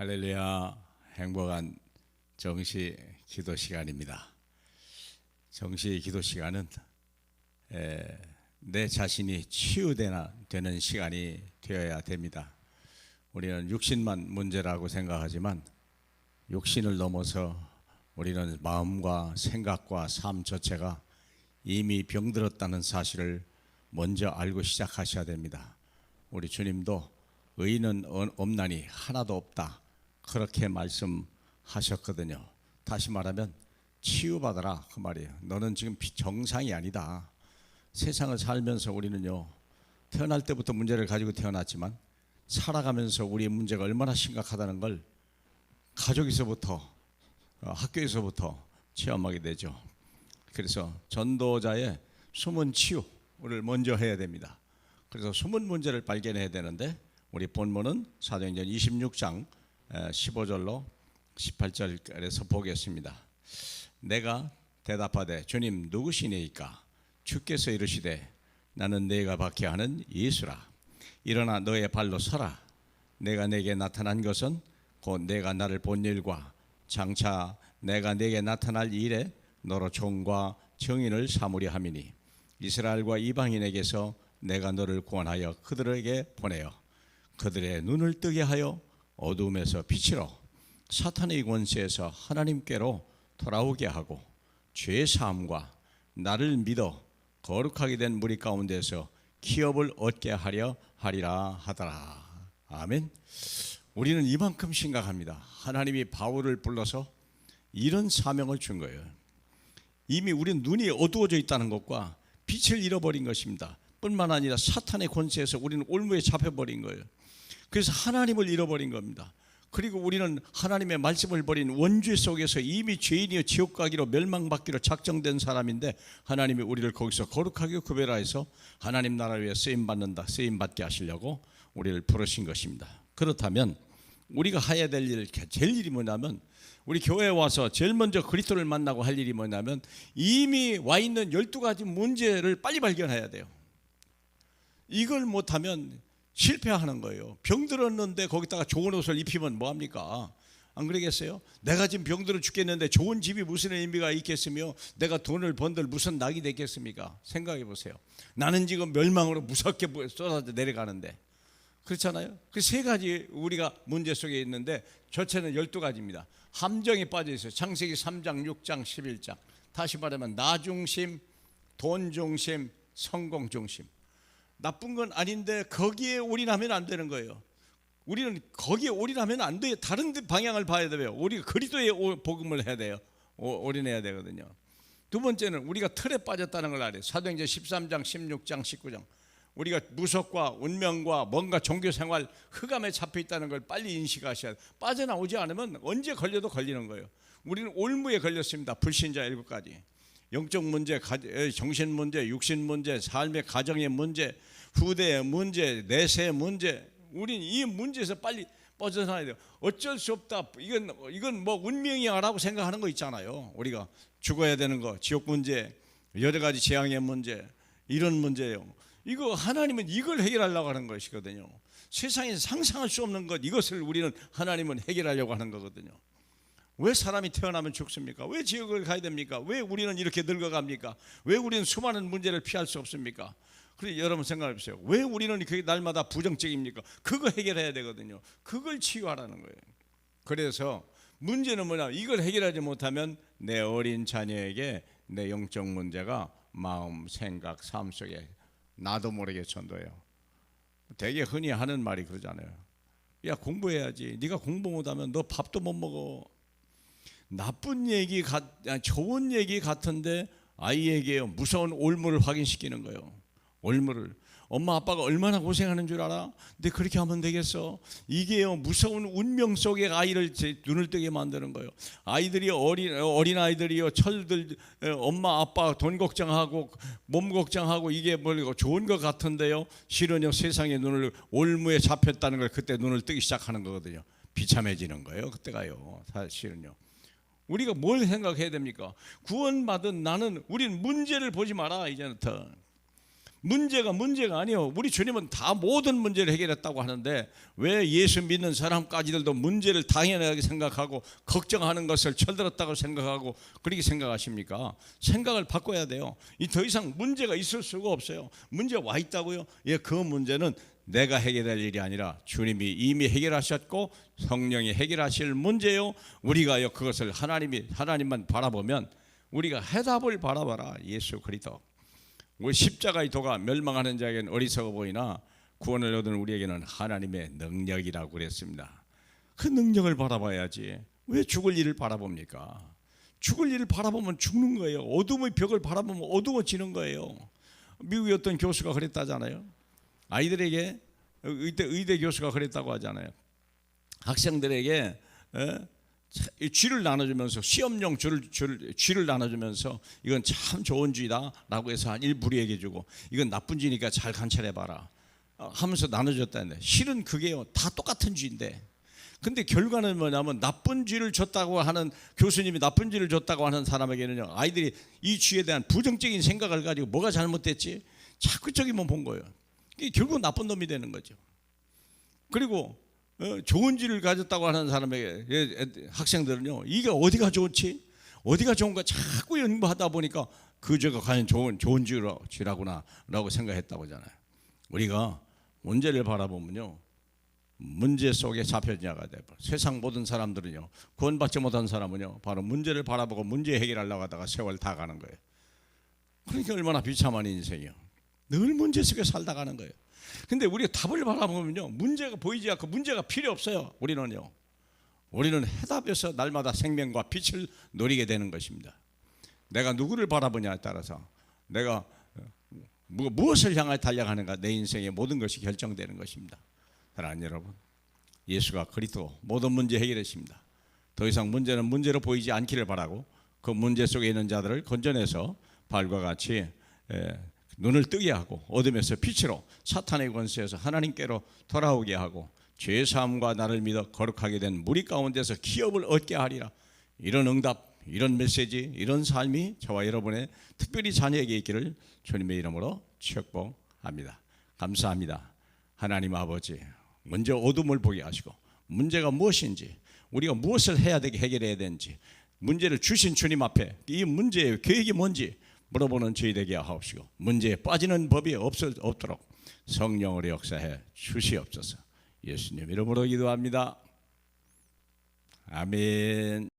할렐루야. 행복한 정시 기도 시간입니다. 정시 기도 시간은 내 자신이 치유되는 시간이 되어야 됩니다. 우리는 육신만 문제라고 생각하지만 육신을 넘어서 우리는 마음과 생각과 삶 자체가 이미 병들었다는 사실을 먼저 알고 시작하셔야 됩니다. 우리 주님도 의인은 없나니 하나도 없다, 그렇게 말씀하셨거든요. 다시 말하면 치유받아라, 그 말이에요. 너는 지금 정상이 아니다. 세상을 살면서 우리는요, 태어날 때부터 문제를 가지고 태어났지만 살아가면서 우리의 문제가 얼마나 심각하다는 걸 가족에서부터 학교에서부터 체험하게 되죠. 그래서 전도자의 숨은 치유를 먼저 해야 됩니다. 그래서 숨은 문제를 발견해야 되는데, 우리 본문은 사도행전 26장 15절로 18절에서 보겠습니다. 내가 대답하되 주님 누구시니까? 주께서 이르시되 나는 네가 박해하는 예수라. 일어나 너의 발로 서라. 내가 네게 나타난 것은 곧 내가 나를 본 일과 장차 내가 네게 나타날 일에 너로 종과 증인을 삼으려 함이니, 이스라엘과 이방인에게서 내가 너를 구원하여 그들에게 보내어 그들의 눈을 뜨게 하여 어두움에서 빛으로 사탄의 권세에서 하나님께로 돌아오게 하고 죄 사함과 나를 믿어 거룩하게 된 무리 가운데서 기업을 얻게 하려 하리라 하더라. 아멘. 우리는 이만큼 심각합니다. 하나님이 바울을 불러서 이런 사명을 준 거예요. 이미 우리는 눈이 어두워져 있다는 것과 빛을 잃어버린 것입니다. 뿐만 아니라 사탄의 권세에서 우리는 올무에 잡혀버린 거예요. 그래서 하나님을 잃어버린 겁니다. 그리고 우리는 하나님의 말씀을 버린 원죄 속에서 이미 죄인이여 지옥 가기로 멸망받기로 작정된 사람인데, 하나님이 우리를 거기서 거룩하게 구별하여서 하나님 나라를 위해 쓰임받게 하시려고 우리를 부르신 것입니다. 그렇다면 우리가 해야 될 일, 제일 일이 뭐냐면, 우리 교회에 와서 제일 먼저 그리스도를 만나고 할 일이 뭐냐면, 이미 와 있는 12가지 문제를 빨리 발견해야 돼요. 이걸 못하면 실패하는 거예요. 병들었는데 거기다가 좋은 옷을 입히면 뭐합니까? 안 그러겠어요? 내가 지금 병들어 죽겠는데 좋은 집이 무슨 의미가 있겠으며 내가 돈을 번들 무슨 낙이 되겠습니까? 생각해 보세요. 나는 지금 멸망으로 무섭게 쏟아져 내려가는데, 그렇잖아요? 그 세 가지 우리가 문제 속에 있는데, 전체는 12가지입니다. 함정에 빠져 있어요. 창세기 3장, 6장, 11장. 다시 말하면 나 중심, 돈 중심, 성공 중심. 나쁜 건 아닌데 거기에 올인하면 안 되는 거예요. 우리는 거기에 올인하면 안 돼요. 다른 방향을 봐야 돼요. 우리가 그리스도의 복음을 해야 돼요. 올인해야 되거든요. 두 번째는 우리가 틀에 빠졌다는 걸 알아요. 사도행전 13장, 16장, 19장. 우리가 무속과 운명과 뭔가 종교생활 흑암에 잡혀있다는 걸 빨리 인식하셔야 돼요. 빠져나오지 않으면 언제 걸려도 걸리는 거예요. 우리는 올무에 걸렸습니다. 불신자 7가지. 영적 문제, 정신 문제, 육신 문제, 삶의 가정의 문제, 후대의 문제, 내세의 문제. 우리는 이 문제에서 빨리 벗어나야 돼요. 어쩔 수 없다. 이건 뭐 운명이야라고 생각하는 거 있잖아요. 우리가 죽어야 되는 거, 지옥 문제, 여러 가지 재앙의 문제, 이런 문제예요. 이거 하나님은 이걸 해결하려고 하는 것이거든요. 세상에서 상상할 수 없는 것, 이것을 우리는 하나님은 해결하려고 하는 거거든요. 왜 사람이 태어나면 죽습니까? 왜 지옥을 가야 됩니까? 왜 우리는 이렇게 늙어갑니까? 왜 우리는 수많은 문제를 피할 수 없습니까? 그래서 여러분 생각해 보세요. 왜 우리는 그게 날마다 부정적입니까? 그거 해결해야 되거든요. 그걸 치유하라는 거예요. 그래서 문제는 뭐냐? 이걸 해결하지 못하면 내 어린 자녀에게 내 영적 문제가 마음, 생각, 삶 속에 나도 모르게 전도해요. 되게 흔히 하는 말이 그러잖아요. 야, 공부해야지. 네가 공부 못하면 너 밥도 못 먹어. 나쁜 얘기, 좋은 얘기 같은데 아이에게 무서운 올무를 확인시키는 거예요. 올무를. 엄마 아빠가 얼마나 고생하는 줄 알아? 근데 그렇게 하면 되겠어? 이게요, 무서운 운명 속에 아이를 눈을 뜨게 만드는 거예요. 아이들이 어린 아이들이요, 철들 엄마 아빠 돈 걱정하고 몸 걱정하고 이게 뭐 좋은 것 같은데요, 실은요 세상의 눈을 올무에 잡혔다는 걸 그때 눈을 뜨기 시작하는 거거든요. 비참해지는 거예요. 그때가요. 사실은요. 우리가 뭘 생각해야 됩니까? 구원받은 나는, 우리는 문제를 보지 마라. 이제는 더 문제가 아니요. 우리 주님은 다 모든 문제를 해결했다고 하는데 왜 예수 믿는 사람까지들도 문제를 당연하게 생각하고 걱정하는 것을 철들었다고 생각하고 그렇게 생각하십니까? 생각을 바꿔야 돼요. 이 더 이상 문제가 있을 수가 없어요. 문제 와 있다고요? 예, 그 문제는 내가 해결할 일이 아니라 주님이 이미 해결하셨고 성령이 해결하실 문제요. 우리가요 그것을 하나님만 바라보면 우리가 해답을 바라봐라. 예수 그리스도. 우리 십자가의 도가 멸망하는 자에게는 어리석어 보이나 구원을 얻은 우리에게는 하나님의 능력이라고 그랬습니다. 그 능력을 바라봐야지. 왜 죽을 일을 바라봅니까? 죽을 일을 바라보면 죽는 거예요. 어둠의 벽을 바라보면 어두워지는 거예요. 미국의 어떤 교수가 그랬다잖아요. 아이들에게 의대 교수가 그랬다고 하잖아요. 학생들에게 쥐를 나눠주면서 시험용 쥐를 나눠주면서 이건 참 좋은 쥐다 라고 해서 한 일부러 얘기해주고 이건 나쁜 쥐니까 잘 관찰해봐라 하면서 나눠줬다는데 실은 그게요 다 똑같은 쥐인데 근데 결과는 뭐냐면 나쁜 쥐를 줬다고 하는 교수님이 나쁜 쥐를 줬다고 하는 사람에게는요 아이들이 이 쥐에 대한 부정적인 생각을 가지고 뭐가 잘못됐지 자꾸 저기만 본 거예요. 결국 나쁜 놈이 되는 거죠. 그리고 좋은 쥐를 가졌다고 하는 사람에게 학생들은요 이게 어디가 좋지? 어디가 좋은가 자꾸 연구하다 보니까 그 쥐가 과연 좋은 쥐라구나 라고 생각했다고 하잖아요. 우리가 문제를 바라보면요 문제 속에 잡혀지냐가 돼요. 세상 모든 사람들은요 구원받지 못한 사람은요 바로 문제를 바라보고 문제 해결하려고 하다가 세월 다 가는 거예요. 그러니까 얼마나 비참한 인생이요. 늘 문제 속에 살다 가는 거예요. 근데 우리가 답을 바라보면요 문제가 보이지 않고 문제가 필요 없어요. 우리는 해답에서 날마다 생명과 빛을 누리게 되는 것입니다. 내가 누구를 바라보냐에 따라서 내가 무엇을 향해 달려가는가 내 인생의 모든 것이 결정되는 것입니다. 사랑하는 여러분, 예수가 그리스도 모든 문제 해결했습니다. 더 이상 문제는 문제로 보이지 않기를 바라고 그 문제 속에 있는 자들을 건져내서 발과 같이 눈을 뜨게 하고 어둠에서 빛으로 사탄의 권세에서 하나님께로 돌아오게 하고 죄사함과 나를 믿어 거룩하게 된 무리 가운데서 기업을 얻게 하리라. 이런 응답, 이런 메시지, 이런 삶이 저와 여러분의 특별히 자녀에게 있기를 주님의 이름으로 축복합니다. 감사합니다. 하나님 아버지, 먼저 어둠을 보게 하시고 문제가 무엇인지 우리가 무엇을 해야 되게 해결해야 되는지 문제를 주신 주님 앞에 이 문제의 계획이 뭔지 물어보는 저희 되게 하옵시고 문제에 빠지는 법이 없도록 성령으로 역사해 주시옵소서. 예수님 이름으로 기도합니다. 아멘.